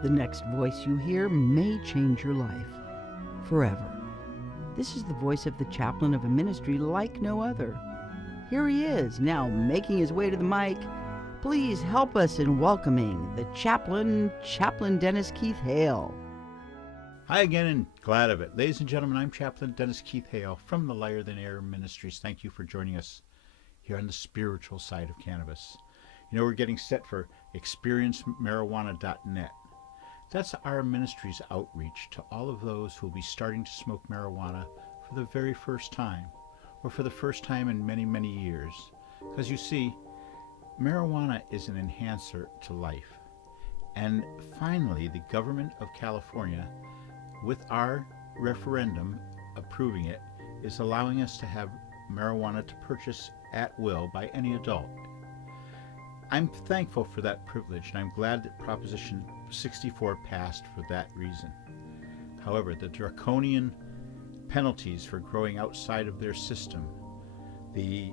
The next voice you hear may change your life forever. This is the voice of the chaplain of a ministry like no other. Here he is, now making his way to the mic. Please help us in welcoming the Chaplain Dennis Keith Hale. Hi again, and glad of it. Ladies and gentlemen, I'm Chaplain Dennis Keith Hale from the Lighter Than Air Ministries. Thank you for joining us here on the spiritual side of cannabis. You know, we're getting set for experiencemarijuana.net. That's our ministry's outreach to all of those who will be starting to smoke marijuana for the very first time, or for the first time in many, many years. Because you see, marijuana is an enhancer to life. And finally, the government of California, with our referendum approving it, is allowing us to have marijuana to purchase at will by any adult. I'm thankful for that privilege, and I'm glad that Proposition 64 passed for that reason. However, the draconian penalties for growing outside of their system, the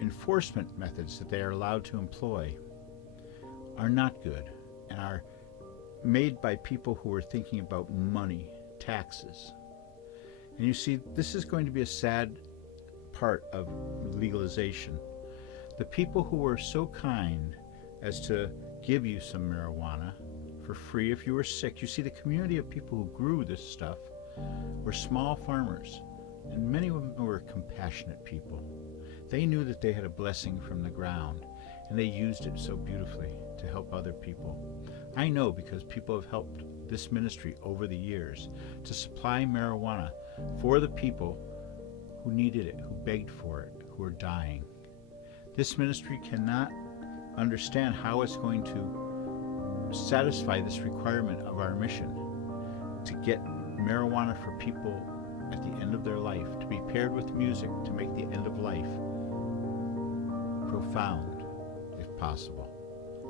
enforcement methods that they are allowed to employ, are not good and are made by people who are thinking about money, taxes. And you see, this is going to be a sad part of legalization. The people who were so kind as to give you some marijuana for free if you were sick. You see, the community of people who grew this stuff were small farmers, and many of them were compassionate people. They knew that they had a blessing from the ground, and they used it so beautifully to help other people. I know because people have helped this ministry over the years to supply marijuana for the people who needed it, who begged for it, who are dying. This ministry cannot understand how it's going to satisfy this requirement of our mission to get marijuana for people at the end of their life, to be paired with music, to make the end of life profound, if possible.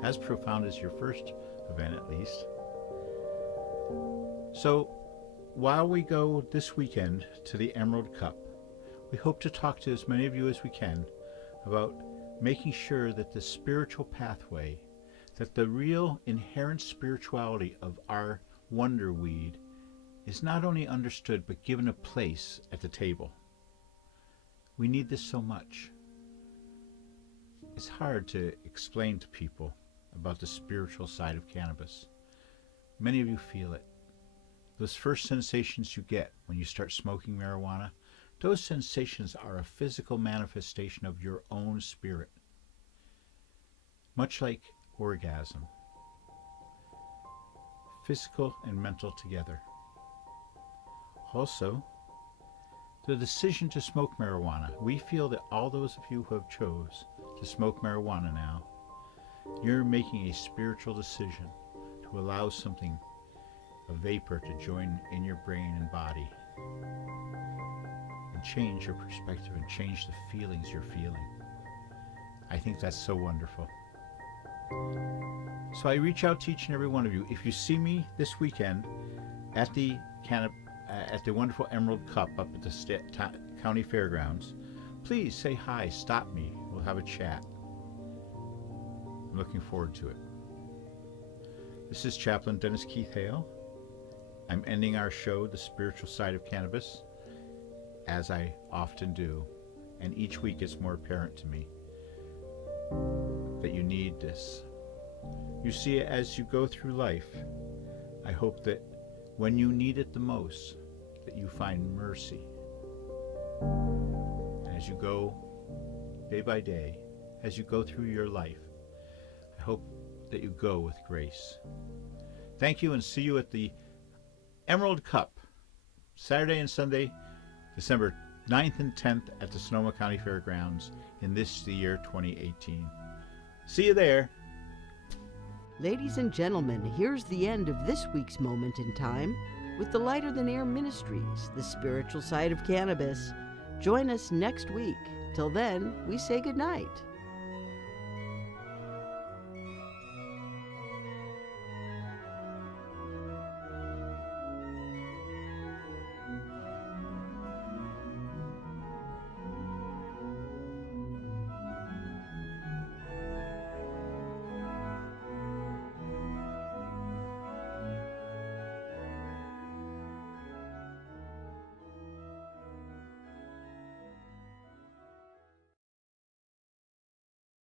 As profound as your first event, at least. So, while we go this weekend to the Emerald Cup, we hope to talk to as many of you as we can about making sure that the spiritual pathway, that the real inherent spirituality of our wonder weed is not only understood but given a place at the table. We need this so much. It's hard to explain to people about the spiritual side of cannabis. Many of you feel it. Those first sensations you get when you start smoking marijuana, those sensations are a physical manifestation of your own spirit. Much like orgasm. Physical and mental together. Also, the decision to smoke marijuana. We feel that all those of you who have chose to smoke marijuana now, you're making a spiritual decision to allow something, a vapor, to join in your brain and body and change your perspective and change the feelings you're feeling. I think that's so wonderful. So I reach out to each and every one of you. If you see me this weekend at the wonderful Emerald Cup up at the County Fairgrounds, please say hi, stop me, we'll have a chat. I'm looking forward to it. This is Chaplain Dennis Keith Hale. I'm ending our show, The Spiritual Side of Cannabis, as I often do, and each week it's more apparent to me that you need this. You see, as you go through life, I hope that when you need it the most, that you find mercy. And as you go day by day, as you go through your life, I hope that you go with grace. Thank you, and see you at the Emerald Cup, Saturday and Sunday, December 9th and 10th at the Sonoma County Fairgrounds in the year 2018. See you there. Ladies and gentlemen, here's the end of this week's Moment in Time with the Lighter Than Air Ministries, the spiritual side of cannabis. Join us next week. Till then, we say goodnight.